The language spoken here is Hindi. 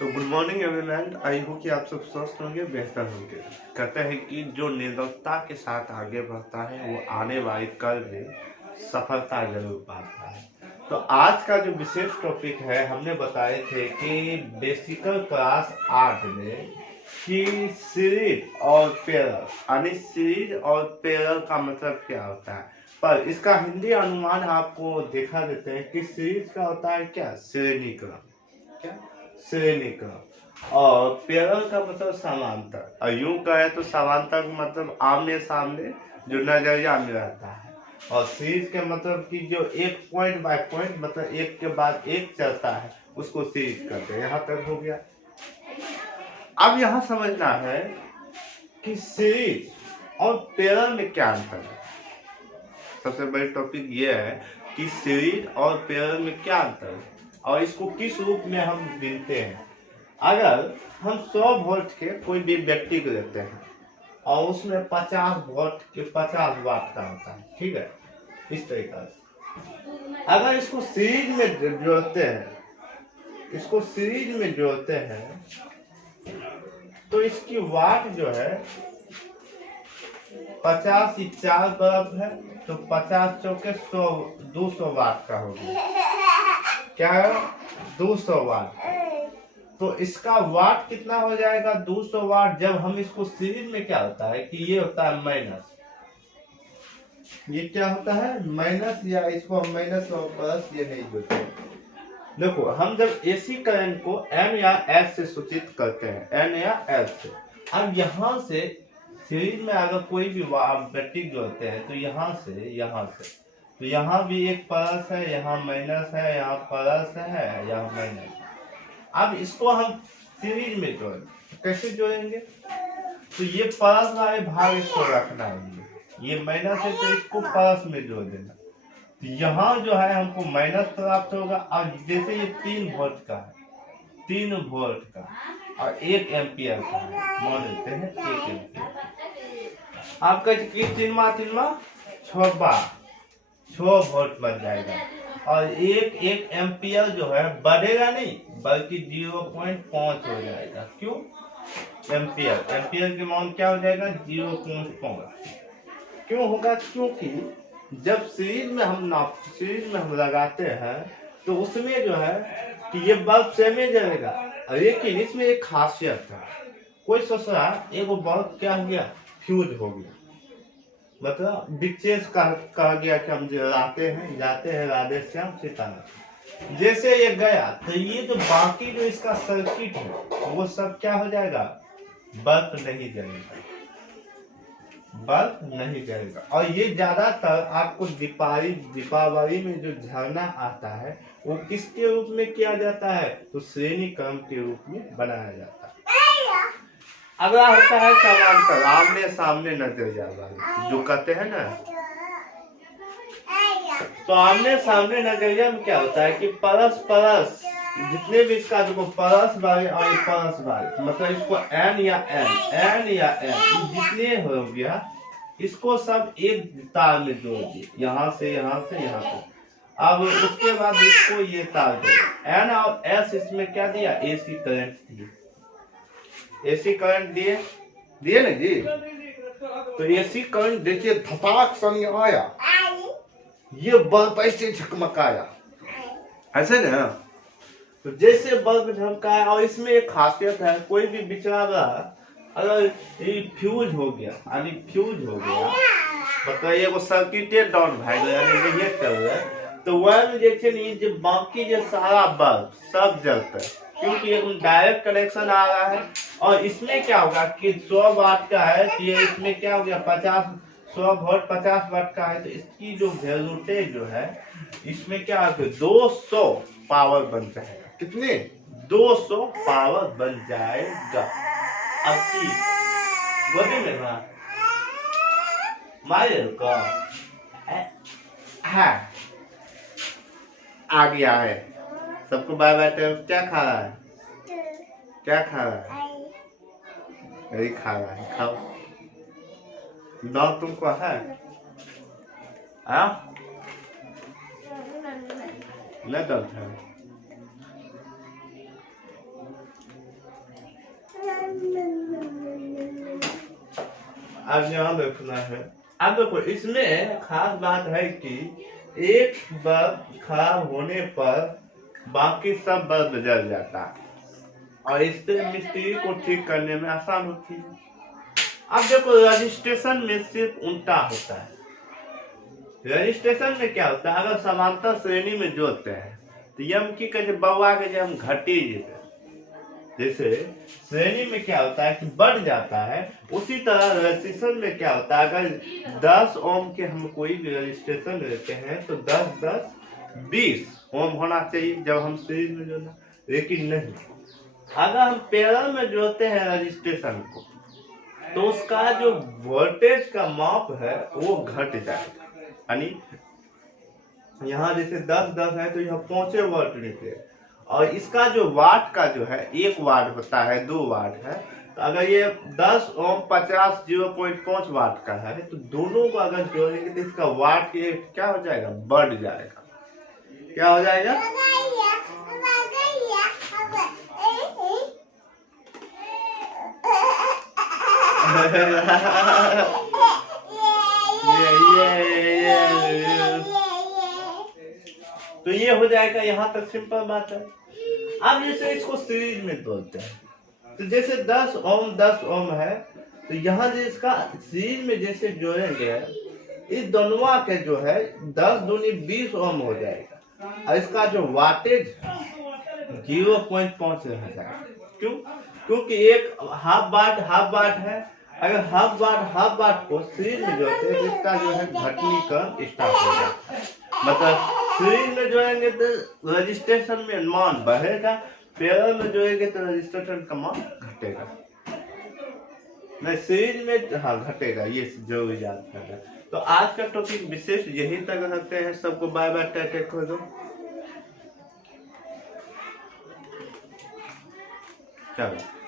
तो good morning everyone. I hope कि आप सब स्वस्थ होंगे, बेहतर होंगे। कहते हैं कि जो निर्भरता के साथ आगे बढ़ता है वो आने वाले कल में सफलता जरूर पाता है। तो आज का जो विशेष टॉपिक है, हमने बताए थे कि बेसिकल क्लास 8 में कि सीरीज और पैरेलल, यानी सीरीज और पैरेलल का मतलब क्या होता है। पर इसका हिंदी अनुमान आपको दिखा देते हैं कि सीरीज का होता है क्या, श्रेणी क्रम। क्या, श्रेणी क्रम। और पैरेलल का मतलब समांतर, और यूं कहे तो समांतर का मतलब आमने सामने जो नजरिया में रहता है। और सीरीज के मतलब कि जो एक पॉइंट बाय पॉइंट, मतलब एक के बाद एक चलता है, उसको सीरीज कहते हैं। यहाँ तक हो गया। अब यहाँ समझना है कि सीरीज और पैरेलल में क्या अंतर है। सबसे बड़ी टॉपिक ये है कि सीरीज और पैरेलल में क्या अंतर है और इसको किस रूप में हम गिनते हैं। अगर हम 100 वोल्ट के कोई भी बैटरी को लेते हैं और उसमें 50 वोल्ट के 50 वाट का होता है, ठीक है, इस तरीके से अगर इसको सीरीज में जोड़ते हैं, तो इसकी वाट जो है 50 की 4 बल्ब है, तो 50 चौके 100, 200 वाट का हो गया। क्या है? 200 वाट। तो इसका वाट कितना हो जाएगा? 200 वाट। जब हम इसको सीरीज में क्या होता है कि ये होता है माइनस, ये क्या होता है माइनस, या इसको हम माइनस और प्लस ये नहीं जोड़ते। देखो, हम जब एसी करंट को एन या एस से सूचित करते हैं, एन या एस से। अब यहाँ से सीरीज में अगर कोई भी बैटरी जोड़ते हैं तो यहाँ से तो यहाँ भी एक प्लस है, यहाँ माइनस है, यहाँ प्लस है, यहाँ माइनस। अब इसको हम सीरीज में जोड़ेंगे, कैसे जोड़ेंगे? तो ये प्लस वाले भाग इसको रखना है, ये माइनस है तो इसको प्लस में जोड़ देना। तो यहाँ जो है हमको माइनस प्राप्त होगा। और जैसे ये 3 वोल्ट का है, 3 वोल्ट का और 1 एम्पियर का है, मान लेते हैं 1 एम्पियर। आपका 6 वोल्ट बन जाएगा। और एक एम्पियर जो है बढ़ेगा नहीं, बल्कि 0.5 हो जाएगा। क्यों? एम्पियर के मान क्या हो जाएगा? 0.5। क्यों होगा? क्योंकि जब सीरीज में हम लगाते हैं तो उसमें जो है कि ये बल्ब सेम ही जलेगा, लेकिन इसमें एक खासियत है। कोई सोच रहा है एगो बल्ब क्या हो गया, फ्यूज हो गया, मतलब विक्षेप कहा गया कि हम जाते हैं राधे श्याम सीताराम। जैसे ये गया तो ये जो बाकी जो इसका सर्किट है वो सब क्या हो जाएगा? बल्ब नहीं जलेगा। और ये ज्यादातर आपको दीपावली में जो झरना आता है वो किसके रूप में किया जाता है? तो श्रेणी क्रम के रूप में बनाया जाता है। अगला होता है समांतर, आमने सामने नजरिया वाला, जो कहते हैं ना। तो आमने सामने नजरिया में क्या होता है कि परस जितने भी इसका देखो परस वाले और परस वाले, मतलब इसको एन या एन जितने हो गया, इसको सब एक तार में जोड़ दिए, यहाँ से यहाँ तक। अब उसके बाद इसको ये तार जोड़, एन और एस इसमें क्या दिया? एसी करंट दिए, एसी करंट दिए ना जी। तो एसी करंट देखिए धपाक संग आया, ये बल्ब ऐसे झकमकाया, ऐसे ना। तो जैसे बल्ब झमकाया, और इसमें एक खासियत है, कोई भी बिचड़ा अगर ये फ्यूज हो गया, मतलब ये वो सर्किट डाउन भाग गया, यानी ये चल रहा है, तो वह जैसे नहीं, जो बाकी जो सारा बल्ब सब जलता है, क्योंकि ये डायरेक्ट कनेक्शन आ रहा है। और इसमें क्या होगा कि 100 वाट का है, तो ये इसमें क्या हो गया 100 वोल्ट 50 वाट का है, तो इसकी जो वोल्टेज जो है इसमें क्या होगा 200 पावर बन जाएगा। कितने? 200 पावर बन जाएगा। अब की गोदी में ना मारे का है, आ गया है। सबको बाय बाय। क्या खा रहा है? यही खा रहा है, खाओ। दांत तुमको है? नहीं दांत है। अब यहाँ देखना है। अब देखो इसमें खास बात है कि एक बल्ब खराब होने पर बाकी सब बल्ब जल जाता है और इससे मिस्त्री को ठीक करने में आसान होती है। अब देखो रजिस्ट्रेशन में सिर्फ उल्टा होता है। रजिस्ट्रेशन में क्या होता है, अगर समांतर श्रेणी में जोड़ते हैं तो यम की कहे बउआ के जब हम घटी जैसे श्रेणी में क्या होता है कि बढ़ जाता है, उसी तरह रजिस्ट्रेशन में क्या होता है, अगर 10 ओम के हम कोई भी रजिस्ट्रेशन लेते हैं तो 10 10 20 ओम होना चाहिए जब हम सीरीज में जोड़ना। लेकिन नहीं, अगर हम पैरेलल में जोड़ते हैं रजिस्ट्रेशन को तो उसका जो वोल्टेज का माप है वो घट जाएगा। यानी यहाँ जैसे 10 10 है तो यहाँ 5 वाट निकले, और इसका जो वाट का जो है 1 वाट होता है, 2 वाट है, तो अगर ये 10 ओम 50 0.5 वाट का है तो दोनों को अगर जोड़ेंगे तो इसका वाट ये क्या हो जाएगा, बढ़ जाएगा। क्या हो जाएगा, तो ये हो जाएगा। यहाँ तक सिंपल बात है। अब जैसे इसको सीरीज में तोड़ते हैं तो जैसे 10 ओम 10 ओम है तो यहाँ जो इसका सीरीज में जैसे जोड़ेंगे इस दोनों के जो है 10 दूनी 20 ओम हो जाएगा और इसका जो वाटेज 0.5 रह जाएगा। क्यों? क्योंकि एक हाफ वाट है। अगर हाफ वाट को सीरीज में जोड़ते हैं तो इसका जो है घटनी क्रम स्टार्ट हो जाता है। मतलब सीरीज में जोड़ेंगे तो रजिस्ट्रेशन में मान बढ़ेगा, पैरेलल में जोड़ेंगे तो रजिस्ट्रेशन का मान घटेगा। नहीं, सीरीज में हाँ घटेगा, ये जरूर याद करना। तो आज का टॉपिक विशेष यही तक रखते हैं। सबको बाय बाय, टाटा खो दो। चलो।